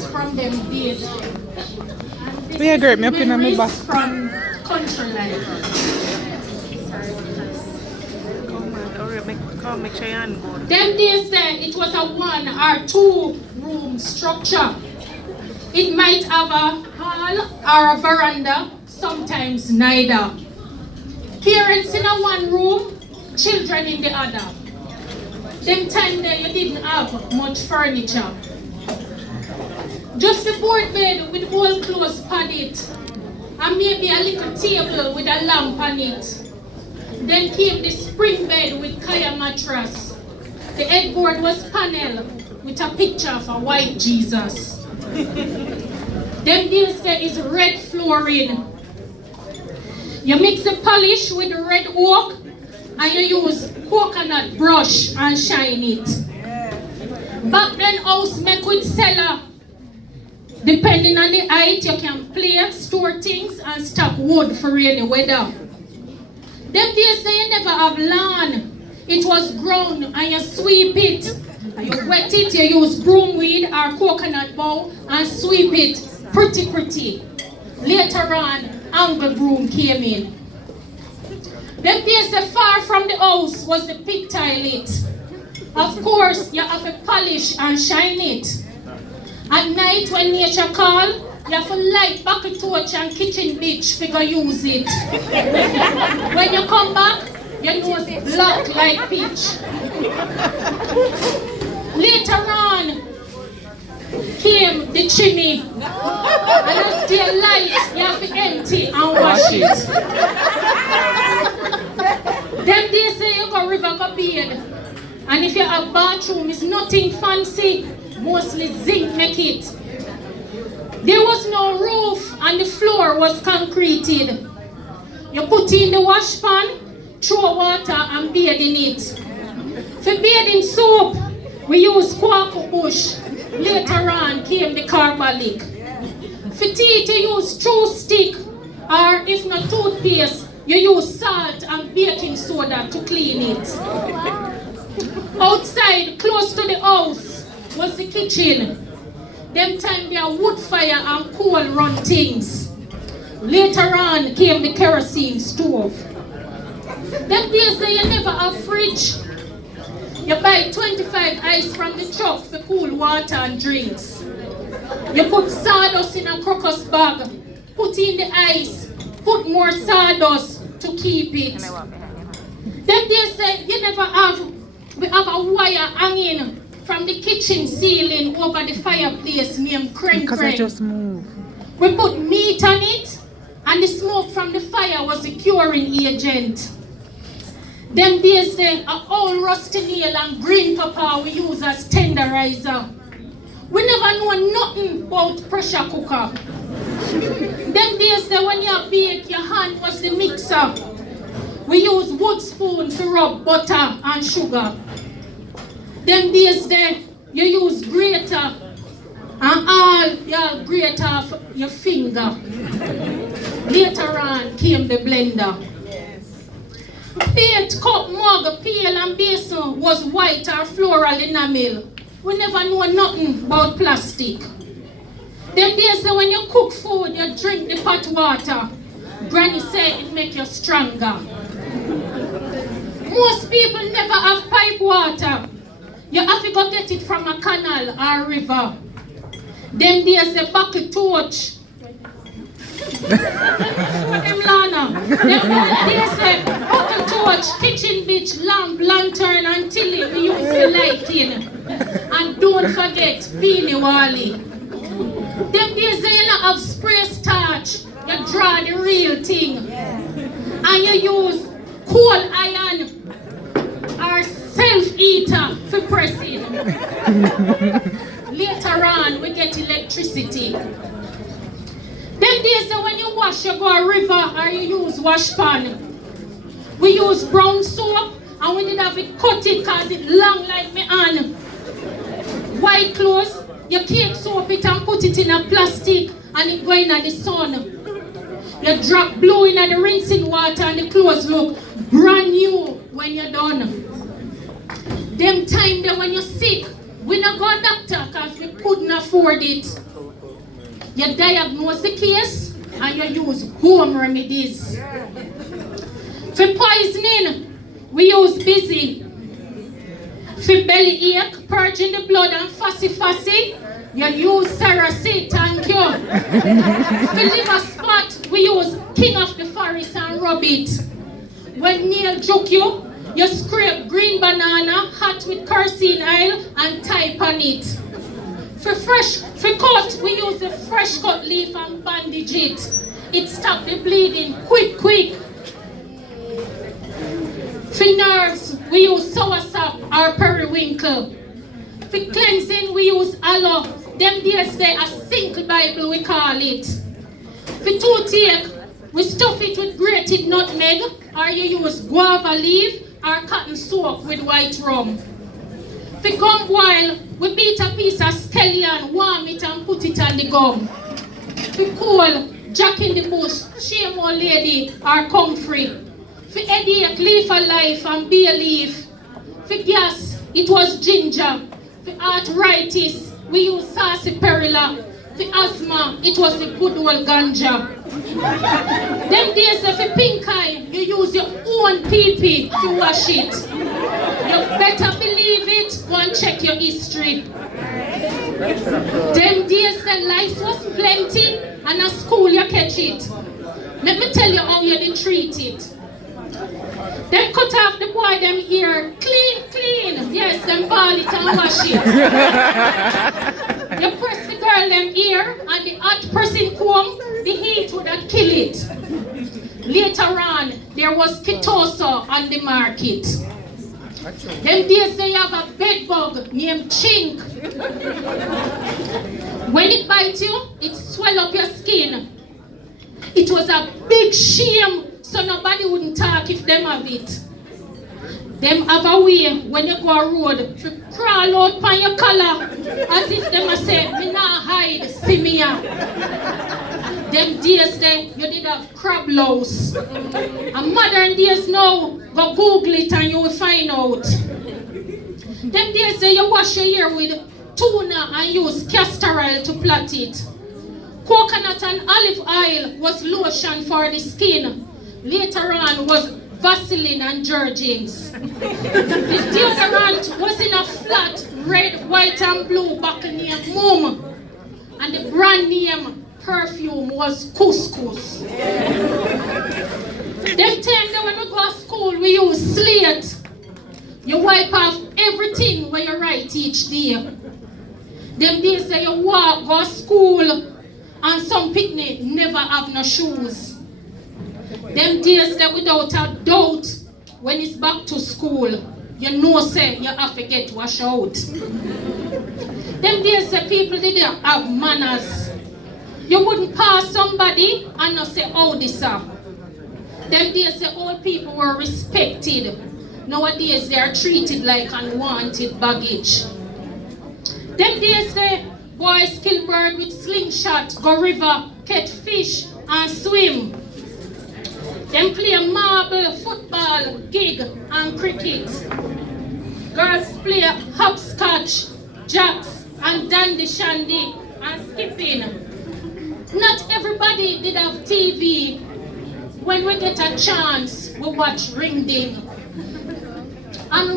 memories from them days. We agree, me up in my Memories from country life. Make sure you go. Them days there, it was a 1 or 2 room structure. It might have a hall or a veranda, sometimes neither. Parents in a 1 room, children in the other. Them time there you didn't have much furniture. Just a board bed with old clothes on it, and maybe a little table with a lamp on it. Then came the spring bed with kaya mattress. The headboard was panel with a picture of a white Jesus. Then this there is red flooring. You mix the polish with the red oak and you use coconut brush and shine it. Back then house make with cellar. Depending on the height, you can play, store things and stock wood for rainy weather. Them days they never have lawn. It was ground and you sweep it. You wet it, you use broom weed or coconut bowl and sweep it pretty. Later on, angle broom came in. Them days far from the house was the pig toilet. Of course, you have to polish and shine it. At night when nature call, you have to light bucket torch and kitchen bitch figure use it. When you come back, your nose black like pitch. Later on came the chimney. And as the light, you have to empty and wash it. Them days say you go river go bathe. And if you have bathroom, it's nothing fancy. Mostly zinc make it. There was no roof and the floor was concreted. You put in the wash pan, throw water and bathe in it. For bathing soap, we use quaco bush. Later on came the carbolic. For teeth, you use chew stick, or if not toothpaste, you use salt and baking soda to clean it. Outside, close to the house, was the kitchen. Them time there wood fire and coal run things. Later on came the kerosene stove. Them days there you never have fridge. You buy 25 ice from the truck for cool water and drinks. You put sawdust in a crocus bag, put in the ice, put more sawdust to keep it. Them days there you never have, we have a wire hanging from the kitchen ceiling over the fireplace named crane. Because I just moved. We put meat on it, and the smoke from the fire was the curing agent. Them days there, a old rusty nail and green pepper we use as tenderizer. We never know nothing about pressure cooker. Them days there, when you bake, your hand was the mixer. We use wood spoon to rub butter and sugar. Them days there, you use grater and all your grate off your finger. Later on came the blender. Plate, cup, mug, pail and basin was white or floral enamel. We never know nothing about plastic. Them days when you cook food, you drink the hot water. Granny said it make you stronger. Most people never have pipe water. You have to go get it from a canal or river. Them days the bucket torch. Them days bucket torch, kitchen bitch, lamp, lantern and tilly we use the lighting. And don't forget Beanie Wally. Them days you not have spray starch. You draw the real thing. And you use coal iron or self-eater for pressing. Later on, we get electricity. Them days when you wash, you go a river or you use wash pan. We use brown soap and we need to have it cut it because it long like me hand. White clothes, you cake soap it and put it in a plastic and it go in the sun. You drop blue in the rinsing water and the clothes look brand new when you're done. Them time there when you're sick, we not go doctor because we couldn't afford it. You diagnose the case and you use home remedies. For poisoning, we use busy. For belly ache, purging the blood and fussy, you use Ceracid, thank you. For liver spot, we use King of the Forest and rub it. When nail juke you, you scrape green banana, hot with kerosene oil and type on it. For cut, we use the fresh cut leaf and bandage it. It stops the bleeding quick. For nerves, we use soursop or periwinkle. For cleansing, we use aloe. Them days they a single Bible we call it. For toothache, we stuff it with grated nutmeg, or you use guava leaf or cotton soak with white rum. For gum boil, we beat a piece of scallion, warm it and put it on the gum. For cold, jack in the bush, shame old lady or comfrey. For headache, leaf of life and bay leaf. For gas, it was ginger. For arthritis, we use sarsaparilla. For asthma, it was the good old ganja. Them days for pink eye, you use your own pee-pee to wash it. You better believe it, go and check your history. Them days the life was plenty and at school you catch it. Let me tell you how you did treat it. Them cut off the boy them ear, clean. Yes, them ball it and wash it. You press the girl them ear and the hot pressing comb, the heat would have kill it. Later on, there was Kitoso on the market. Them days they have a bed bug named chink. When it bites you, it swell up your skin. It was a big shame, so nobody wouldn't talk if them have it. Them have a way when you go a road to crawl out on your collar as if them a say, me nah hide, see me here. Them days then you did have crab louse. And modern days now, go Google it and you will find out. Them days then you wash your hair with tuna and use castor oil to plait it. Coconut and olive oil was lotion for the skin. Later on was Vaseline and Jergens. The deodorant was in a flat red, white and blue bottle named Mum. And the brand name perfume was Couscous. Them time when we go to school, we use slate. You wipe off everything when you write each day. Them days that you walk, go to school, and some picnic never have no shoes. Them days that without a doubt, when it's back to school, you know say you have to get washed out. Them days that people didn't have manners. You wouldn't pass somebody and not say, oh, this up. Them days that old people were respected. Nowadays they are treated like unwanted baggage. Them days the boys kill bird with slingshot, go river, catch fish and swim. Them play marble, football, gig and cricket. Girls play hopscotch, jacks and dandy shandy and skipping. Not everybody did have TV. When we get a chance, we watch Ring Ding. And